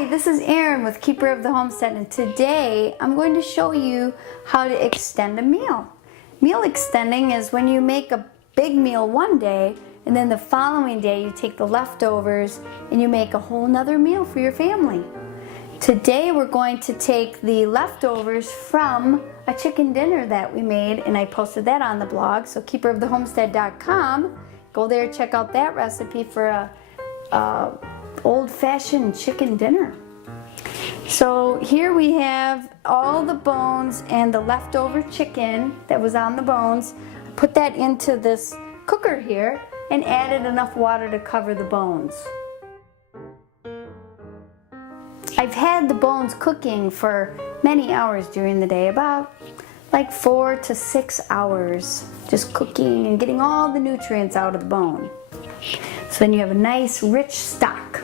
Hi, this is Erin with Keeper of the Homestead, and today I'm going to show you how to extend a meal. Meal extending is when you make a big meal one day and then the following day you take the leftovers and you make a whole nother meal for your family. Today we're going to take the leftovers from a chicken dinner that we made, and I posted that on the blog, so keeperofthehomestead.com. Go there, check out that recipe for a old-fashioned chicken dinner. So here we have all the bones and the leftover chicken that was on the bones. I put that into this cooker here and added enough water to cover the bones. I've had the bones cooking for many hours during the day, about like 4 to 6 hours, just cooking and getting all the nutrients out of the bone. So then you have a nice rich stock.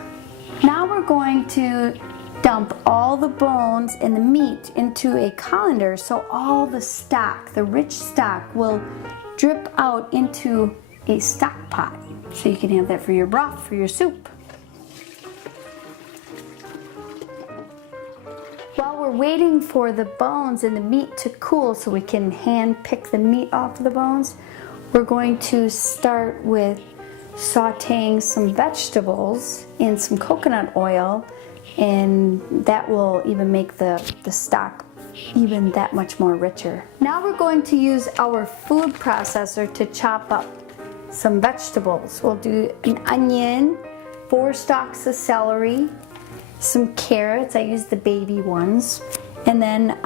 Now we're going to dump all the bones and the meat into a colander so all the stock, the rich stock, will drip out into a stock pot. So you can have that for your broth, for your soup. While we're waiting for the bones and the meat to cool so we can hand pick the meat off of the bones, we're going to start with sauteing some vegetables in some coconut oil, and that will even make the stock even that much more richer. Now we're going to use our food processor to chop up some vegetables. We'll do an onion, 4 stalks of celery, some carrots, I use the baby ones, and then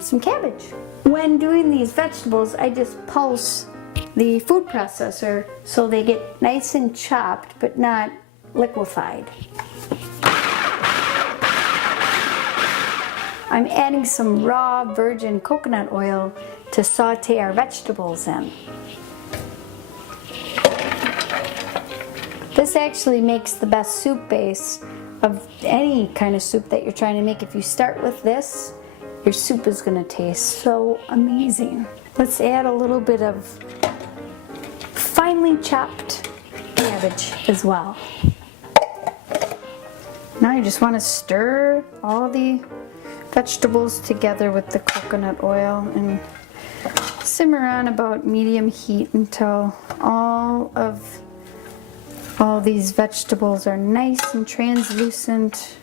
some cabbage. When doing these vegetables, I just pulse the food processor so they get nice and chopped but not liquefied. I'm adding some raw virgin coconut oil to saute our vegetables in. This actually makes the best soup base of any kind of soup that you're trying to make. If you start with this, your soup is going to taste so amazing. Let's add a little bit of finely chopped cabbage as well. Now you just want to stir all the vegetables together with the coconut oil and simmer on about medium heat until all these vegetables are nice and translucent.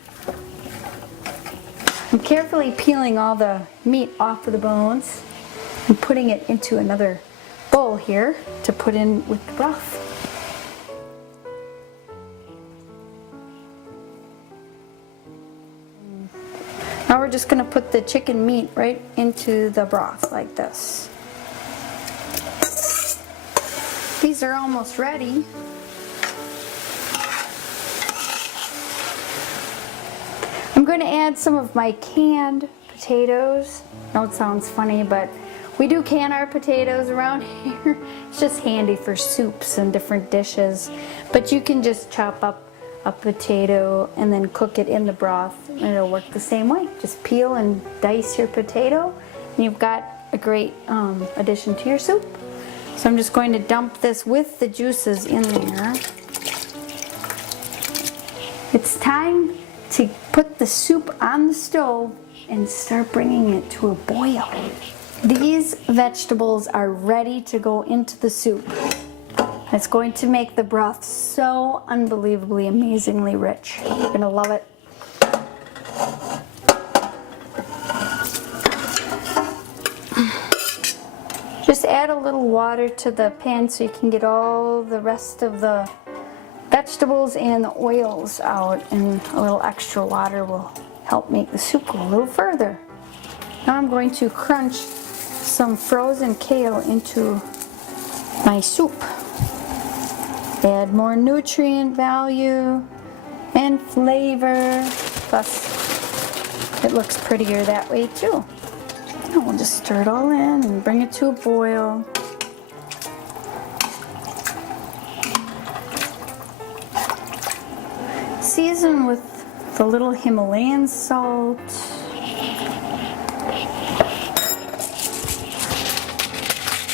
I'm carefully peeling all the meat off of the bones and putting it into another bowl here to put in with the broth. Now we're just going to put the chicken meat right into the broth like this. These are almost ready. I'm going to add some of my canned potatoes. I know it sounds funny, but we do can our potatoes around here. It's just handy for soups and different dishes. But you can just chop up a potato and then cook it in the broth, and it'll work the same way. Just peel and dice your potato, and you've got a great addition to your soup. So I'm just going to dump this with the juices in there. It's time to put the soup on the stove and start bringing it to a boil. These vegetables are ready to go into the soup. It's going to make the broth so unbelievably, amazingly rich. You're going to love it. Just add a little water to the pan so you can get all the rest of the vegetables and the oils out, and a little extra water will help make the soup go a little further. Now I'm going to crunch some frozen kale into my soup. Add more nutrient value and flavor, plus it looks prettier that way too. Now we'll just stir it all in and bring it to a boil. Season with the little Himalayan salt,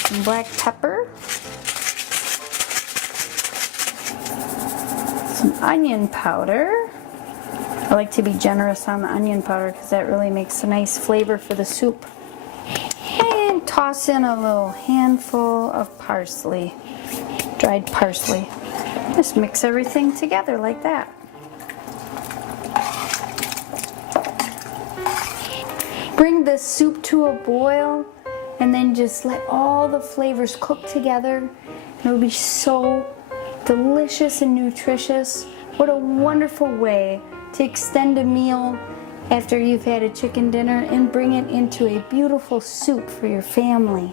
some black pepper, some onion powder, I like to be generous on the onion powder because that really makes a nice flavor for the soup. And toss in a little handful of parsley, dried parsley. Just mix everything together like that. Bring the soup to a boil and then just let all the flavors cook together. It'll be so delicious and nutritious. What a wonderful way to extend a meal after you've had a chicken dinner and bring it into a beautiful soup for your family.